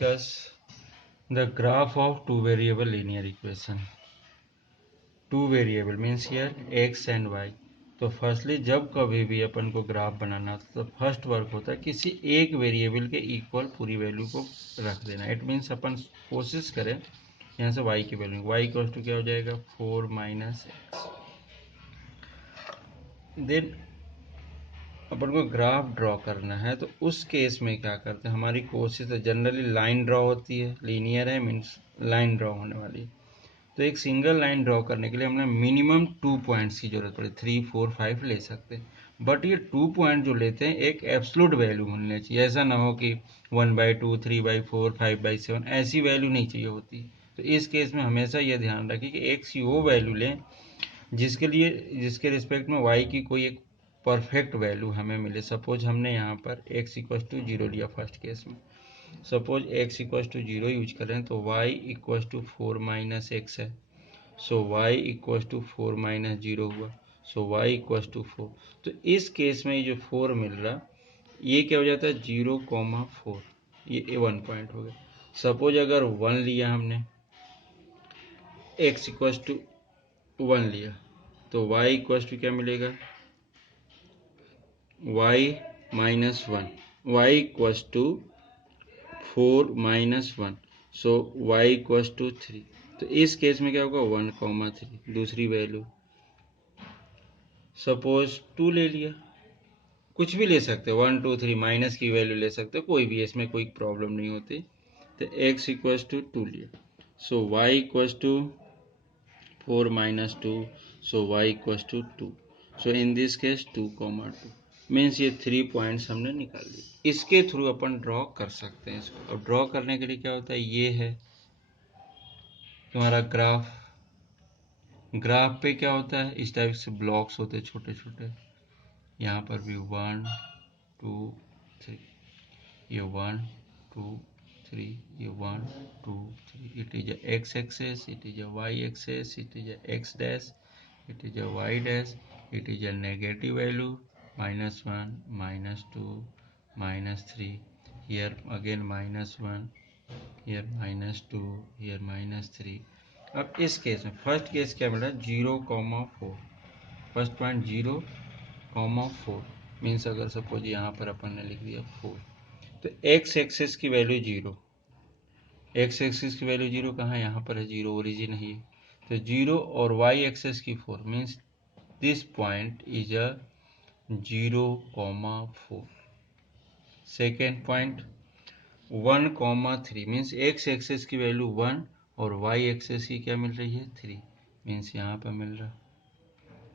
discuss the graph of two variable linear equation. Two variable means here x and y. तो firstly जब कभी भी अपन को graph बनाना होता है तो फर्स्ट वर्क होता है किसी एक वेरिएबल के इक्वल पूरी वैल्यू को रख देना. इट मीन्स अपन कोशिश करें यहाँ से y की वैल्यू, y इक्वल टू क्या हो जाएगा 4 माइनस एक्स. देन अपन को ग्राफ ड्रॉ करना है तो उस केस में क्या करते हैं, हमारी कोशिश है जनरली लाइन ड्रॉ होती है, लीनियर है मीन्स लाइन ड्रॉ होने वाली. तो एक सिंगल लाइन ड्रॉ करने के लिए हमने मिनिमम 2 पॉइंट्स की जरूरत पड़ी. 3, 4, 5 ले सकते हैं, बट ये 2 पॉइंट जो लेते हैं एक एब्सोल्यूट वैल्यू होनी चाहिए. ऐसा ना हो कि 1/2, 3/4, 5/7 ऐसी वैल्यू नहीं चाहिए होती. तो इस केस में हमेशा यह ध्यान रखें कि एक सी वो वैल्यू लें जिसके रिस्पेक्ट में y की कोई एक परफेक्ट वैल्यू हमें मिले. सपोज हमने यहाँ पर x इक्वल टू 0 लिया फर्स्ट केस में. Suppose x equal to 0 use करें तो y equal to 4 minus X है. So y equal to 4 minus 0 हुआ. So y equal to 4. तो इस केस में ये जो 4 मिल रहा ये क्या हो जाता है 0,4. ये 1 पॉइंट हो गया. सपोज अगर 1 लिया हमने, x इक्वल टू 1 लिया तो y इक्वल टू क्या मिलेगा y minus 1. y equal to 4 minus 1. So y equal to 3. तो इस केस में क्या होगा 1,3. दूसरी वैल्यू सपोज 2 ले लिया, कुछ भी ले सकते हो 1, 2, 3 माइनस की वैल्यू ले सकते हो, कोई भी, इसमें कोई प्रॉब्लम नहीं होती. तो x इक्वल टू 2 लिया. सो y equal to 4 minus 2. So y equals to 2. So in this case 2,2 means ये 3 पॉइंट्स हमने निकाल लिए. इसके थ्रू अपन ड्रॉ कर सकते हैं इसको. और ड्रॉ करने के लिए क्या होता है, ये है तुम्हारा ग्राफ. ग्राफ पे क्या होता है, इस टाइप से ब्लॉक्स होते हैं छोटे छोटे. यहाँ पर भी 1, 2, 3, ये 1, 2, 3, ये 1, 2, 3. It is a x axis, it is a y axis, it is a x dash, it is a y dash, it is a negative value -1, -2, -3. Here again -1, here -2, here -3. अब इस केस में फर्स्ट केस क्या मिला 0,4. First point 0,4 means अगर suppose यहाँ पर अपन ने लिख दिया 4 तो x एक्सिस की वैल्यू 0. x एक्सिस की वैल्यू 0 कहाँ है, यहाँ पर है 0, ओरिजिन है ये. तो 0 और y एक्सिस की 4 means this point is a 0,4. Second point 1,3 means x axis की वैल्यू 1 और y एक्सिस की क्या मिल रही है 3 मीन्स यहाँ पर मिल रहा.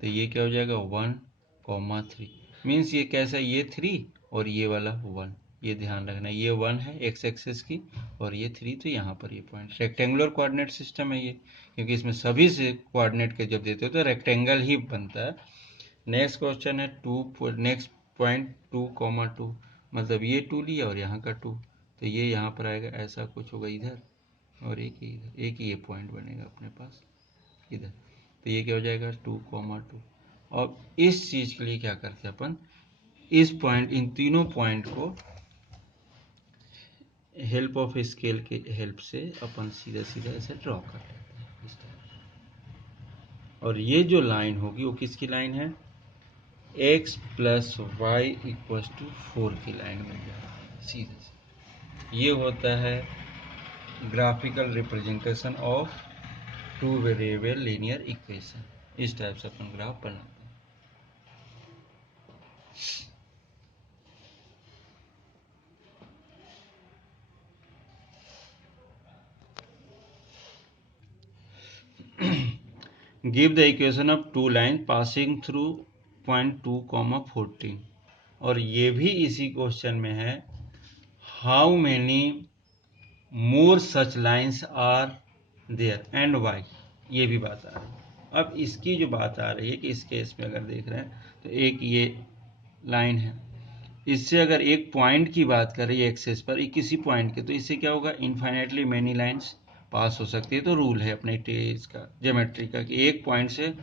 तो ये क्या हो जाएगा 1,3 मीन्स ये कैसा, ये 3 और ये वाला 1. ये ध्यान रखना, ये 1 है x एक्सिस की और ये 3. तो यहाँ पर ये पॉइंट रेक्टेंगुलर कोऑर्डिनेट सिस्टम है ये, क्योंकि इसमें सभी से कोऑर्डिनेट के जब देते हो तो रेक्टेंगल ही बनता है. नेक्स्ट क्वेश्चन है नेक्स्ट पॉइंट 2,2 मतलब ये 2 लिया और यहाँ का 2. तो ये यहाँ पर आएगा, ऐसा कुछ होगा इधर और एक ही इधर, एक ही ये पॉइंट बनेगा अपने पास इधर. तो ये क्या हो जाएगा 2,2. और इस चीज के लिए क्या करते हैं अपन, इस पॉइंट, इन तीनों पॉइंट को हेल्प ऑफ स्केल के हेल्प से अपन सीधा सीधा ऐसे ड्रॉ कर लेते हैं इस तरह. और ये जो लाइन होगी वो किसकी लाइन है, x plus Y equal to 4 की लाइन बन जाएगी सीधे से. ये होता है graphical representation of two variable linear equation. इस टाइप से अपन ग्राफ बनाते हैं. Give the equation of two line passing through point 2,14. और ये भी इसी क्वेश्चन में है, how many more such lines are there and why. ये भी बात आ रही है. अब इसकी जो बात आ रही है कि इस केस में अगर देख रहे हैं तो एक ये लाइन है, इससे अगर एक पॉइंट की बात करें ये एक्सेस पर किसी पॉइंट के, तो इससे क्या होगा इनफाइनाइटली मेनी लाइन्स पास हो सकती है. तो रूल है अपने इसका ज्योमेट्री का कि एक पॉइंट से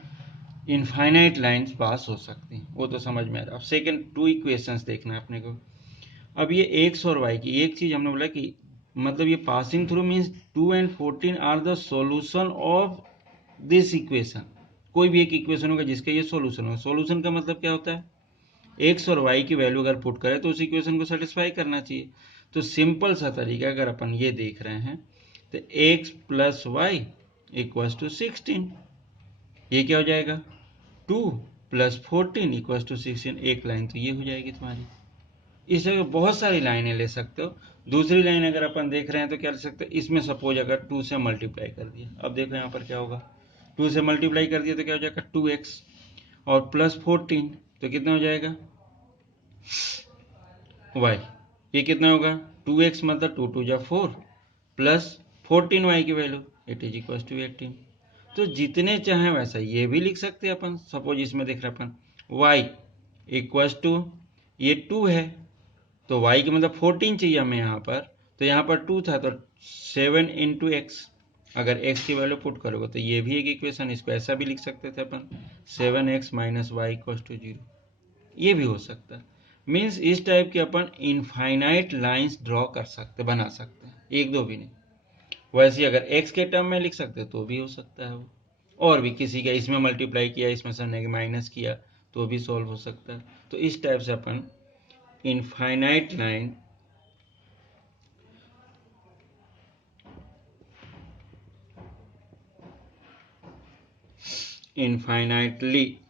इनफाइनाइट लाइन्स पास हो सकती हैं. वो तो समझ में आ रहा है. अब सेकेंड 2 इक्वेशंस देखना है अपने को. अब ये एक्स और वाई की एक चीज हमने बोला कि मतलब ये passing through means 2 and 14 are the solution of this equation. कोई भी एक इक्वेशन होगा जिसका ये सॉल्यूशन होगा। सॉल्यूशन का मतलब क्या होता है, एक्स और वाई की वैल्यू अगर पुट करें तो उस इक्वेशन को सेटिस्फाई करना चाहिए। तो सिंपल सा तरीका अगर अपन ये देख रहे हैं तो X plus Y equals to 16, ये क्या हो जाएगा 2 प्लस 14 इक्वल्स टू 16। एक लाइन तो ये हो जाएगी तुम्हारी। इस जगह बहुत सारी लाइनें ले सकते हो। दूसरी लाइन अगर अपन देख रहे हैं तो क्या ले सकते हैं, इसमें सपोज अगर 2 से मल्टीप्लाई कर दिया, अब देखो यहाँ पर क्या होगा, 2 से मल्टीप्लाई कर दिया तो क्या हो जाएगा 2x, और प्लस 14 तो कितना हो जाएगा y, ये कितना होगा 2x मतलब 2 2 जा 4 प्लस 14y की value it is equal to 18। तो जितने चाहे वैसा ये भी लिख सकते हैं अपन। सपोज इसमें देख रहे अपन y इक्वल टू ये 2 है तो y की मतलब 14 चाहिए हमें यहाँ पर, तो यहाँ पर 2 था तो 7 इंटू एक्स। अगर x की वैल्यू पुट करोगे तो ये भी एक इक्वेशन, इसको ऐसा भी लिख सकते थे अपन 7x minus Y equal to 0, ये भी हो सकता है। मीन्स इस टाइप के अपन इनफाइनाइट लाइंस ड्रॉ कर सकते, बना सकते हैं, एक दो भी नहीं। वैसे अगर x के टर्म में लिख सकते तो भी हो सकता है वो, और भी किसी का इसमें मल्टीप्लाई किया इसमें से माइनस किया तो भी सॉल्व हो सकता है। तो इस टाइप से अपन infinite line infinitely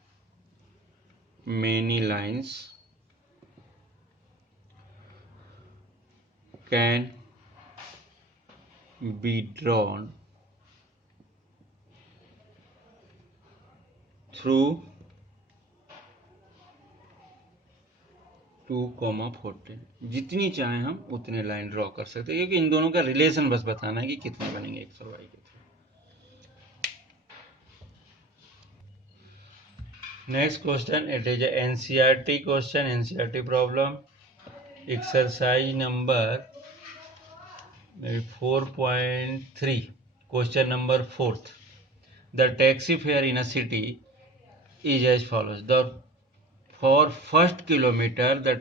many lines can be drawn through 2,14। जितनी चाहे हम उतने लाइन ड्रॉ कर सकते हैं, क्योंकि इन दोनों का रिलेशन बस बताना है कि कितने बनेंगे एक्स और वाई के through. Next question, it is NCERT question, NCERT problem, exercise number 4.3, question number 4th। The taxi fare in a city is as follows. For first kilometer the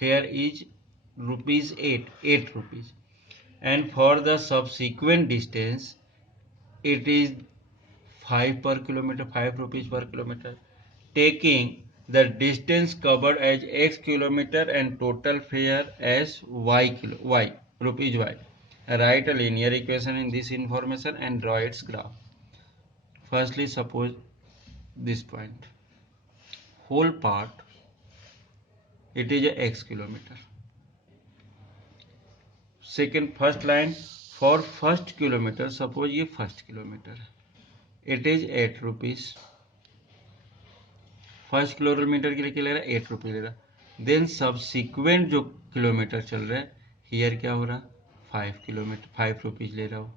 fare is rupees 8 rupees, and for the subsequent distance it is 5 per kilometer, 5 rupees per kilometer. Taking the distance covered as x kilometer and total fare as y rupees y. Write a linear equation in this information and draw its graph. Firstly, suppose this point, whole part it is a x kilometer. Second, first line, for first kilometer, suppose ये first kilometer है, it is 8 rupees। First kilometre के लिए क्या ले रहा है 8 रुपये ले रहा है। देन सब्सिक्वेंट जो किलोमीटर चल रहा है हियर क्या हो रहा 5 किलोमीटर, 5 रुपीज ले रहा हो।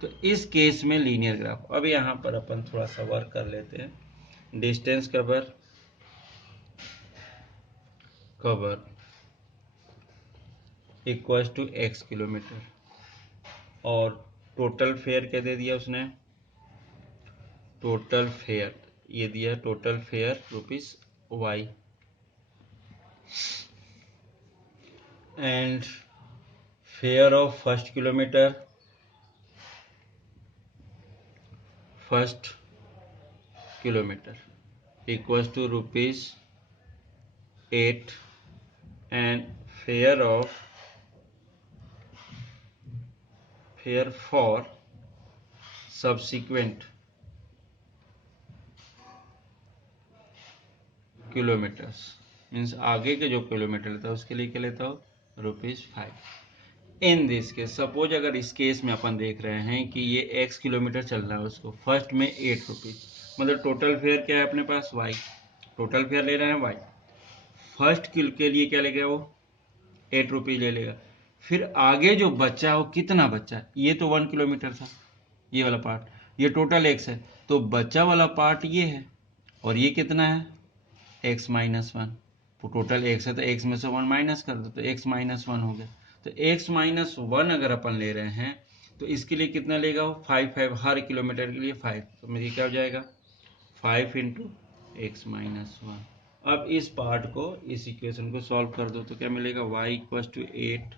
तो इस केस में लीनियर ग्राफ। अब यहाँ पर अपन थोड़ा सा वर्क कर लेते हैं। Distance cover equals to x kilometre, और टोटल फेयर क्या दे दिया उसने, टोटल फेयर ये दिया, total fare rupees y, and fare of first kilometre, first kilometre equals to rupees 8, and fare for subsequent kilometres, means आगे के जो किलोमीटर लेता है उसके लिए क्या लेता हो rupees 5। In this case suppose अगर इस केस में अपन देख रहे हैं कि ये x किलोमीटर चल रहा है, उसको फर्स्ट में 8 रुपीज, मतलब टोटल फेयर क्या है अपने पास y, टोटल फेयर ले रहे हैं y, फर्स्ट किल के लिए क्या लेगा वो 8 रुपीज ले लेगा। फिर आगे जो बचा वो कितना बचा, ये तो 1 किलोमीटर था ये वाला पार्ट, ये टोटल x है, तो बचा वाला पार्ट ये है, और ये कितना है x माइनस 1। तो टोटल x है तो x में से 1 माइनस कर दो तो x माइनस 1 हो गया। तो x माइनस 1 अगर अपन ले रहे हैं तो इसके लिए कितना लेगा वो 5 हर किलोमीटर के लिए 5, तो मेरी क्या हो जाएगा 5 इंटू एक्स माइनस 1। अब इस पार्ट को, इस इक्वेशन को सॉल्व कर दो तो क्या मिलेगा y equal to 8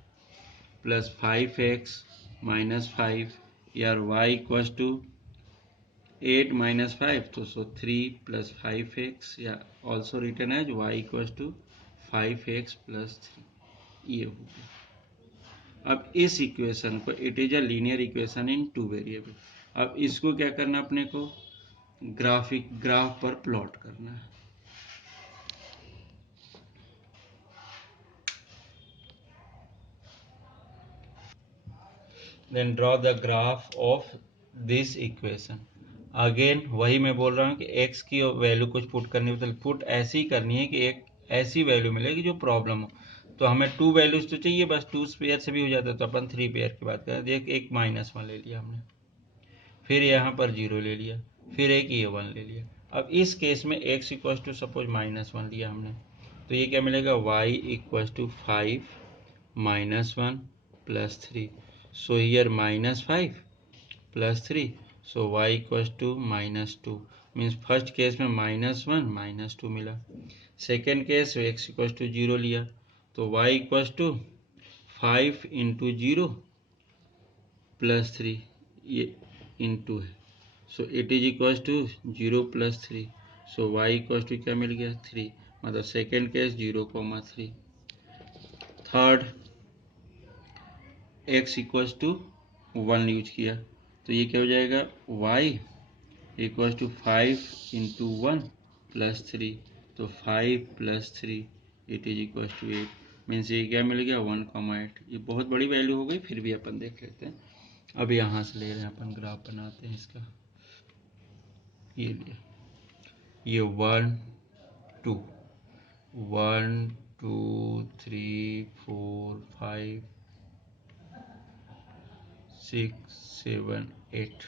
plus 5x minus 5 या y इक्वल्स टू 8 minus 5 तो 3 plus 5x या also return as y equals to 5x plus 3 ये हो गया। अब इस इक्वेशन को it is a linear equation in 2 variable. अब इसको क्या करना अपने को ग्राफ पर प्लॉट करना है। Then draw the graph of this equation. Again वही मैं बोल रहा हूँ कि x की वैल्यू कुछ पुट करनी है, पुट ऐसी करनी है कि एक ऐसी वैल्यू मिलेगी जो प्रॉब्लम हो। तो हमें 2 वैल्यूज तो चाहिए, बस 2 पेयर से भी हो जाता है, तो अपन 3 पेयर की बात करें। देख एक -1 ले लिया हमने, फिर यहाँ पर 0 ले लिया, फिर एक ये 1 ले लिया। अब इस केस में x इक्वल्स टू सपोज -1 लिया हमने, तो ये क्या मिलेगा y equals to 5 -1 plus 3। So here -5 plus 3, so y equals to -2। Means first case में -1 -2 मिला। Second case x equals to 0 लिया, तो y equals to 5 into 0 plus 3, ये इंटू है, so it is equals to 0 plus 3। So y equals to क्या मिल गया 3, मतलब second case 0,3। Third x equals to 1 use किया, तो ये क्या हो जाएगा y equals to 5 into 1 plus 3, तो 5 plus 3 it is equals to 8। Means ये क्या मिल गया 1,8। ये बहुत बड़ी वैल्यू हो गई, फिर भी अपन देख लेते हैं। अब यहाँ से ले रहे हैं अपन, ग्राफ बनाते हैं इसका। ये लिया, ये 1 2 1 2 3 4 5 6 7 8।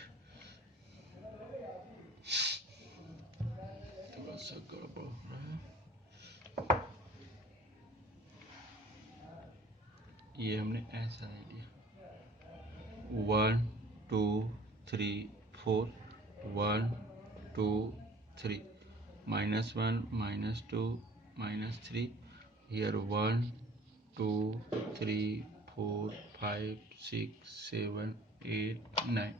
थोड़ा सा गड़बड़ हो रहा है। ये हमने ऐसा ले लिया 1 2 3 4 1 2 3 -1 -2 -3, here 1 2 3 4 5 6 7 8 9।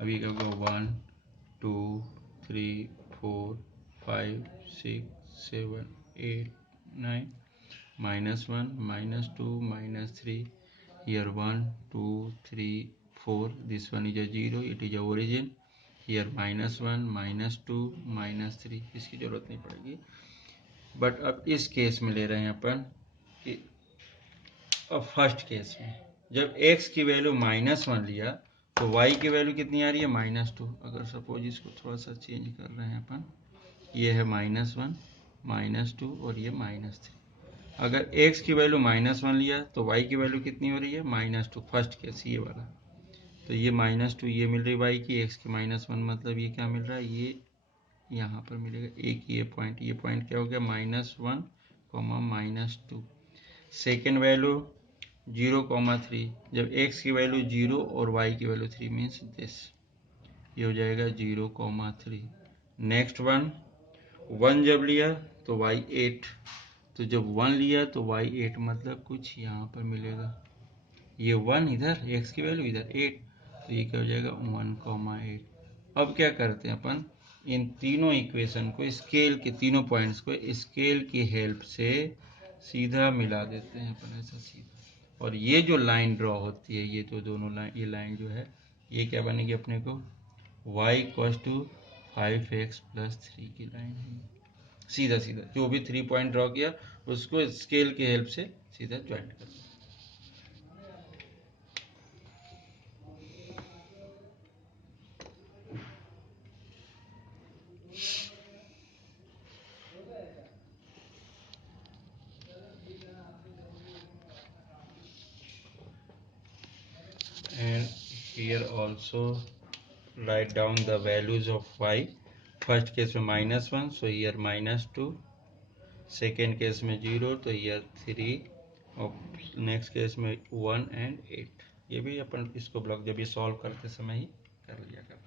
अभी क्या होगा 1 2 3 4 5 6 7 8 9, -1 -2 -3, here 1 2 3 4, this one is a 0, it is a origin, here -1 -2 -3, इसकी जरूरत नहीं पड़ेगी। बट अब इस केस में ले रहे हैं अपन कि अब फर्स्ट केस में जब x की वैल्यू -1 लिया तो y की वैल्यू कितनी आ रही है -2। अगर सपोज इसको थोड़ा सा चेंज कर रहे हैं अपन, ये है -1 -2 और ये -3। अगर x की वैल्यू -1 लिया तो y की वैल्यू कितनी हो रही है -2। फर्स्ट केस ये वाला, तो ये -2 ये मिल रही है y की, x की -1 मतलब ये क्या मिल रहा है, ये यहाँ पर मिलेगा एक ये पॉइंट क्या हो गया -1, -2। सेकेंड वैल्यू 0,3, जब x की वैल्यू 0 और y की वैल्यू 3 मीन्स दिस, ये हो जाएगा 0,3। नेक्स्ट 1 जब लिया तो y 8, तो जब 1 लिया तो y 8 मतलब कुछ यहाँ पर मिलेगा, ये 1 इधर, x की वैल्यू इधर 8, तो ये क्या हो जाएगा 1,8। अब क्या करते हैं अपन, इन तीनों इक्वेशन को स्केल के तीनों पॉइंट्स को स्केल की हेल्प से सीधा मिला देते हैं अपन, ऐसा सीधा। और ये जो लाइन ड्रॉ होती है, ये तो दोनों लाइन, ये लाइन जो है ये क्या बनेगी अपने को y equals to 5x plus 3 की लाइन है। सीधा सीधा जो भी 3 पॉइंट ड्रॉ किया उसको स्केल की हेल्प से सीधा ज्वाइंट कर दिया। And here also write down the values of y. First case में -1, so here -2, second case में 0, तो here 3, और next case में 1 and 8। ये भी अपन इसको ब्लॉक जब ये सॉल्व करते समय ही कर लिया करते।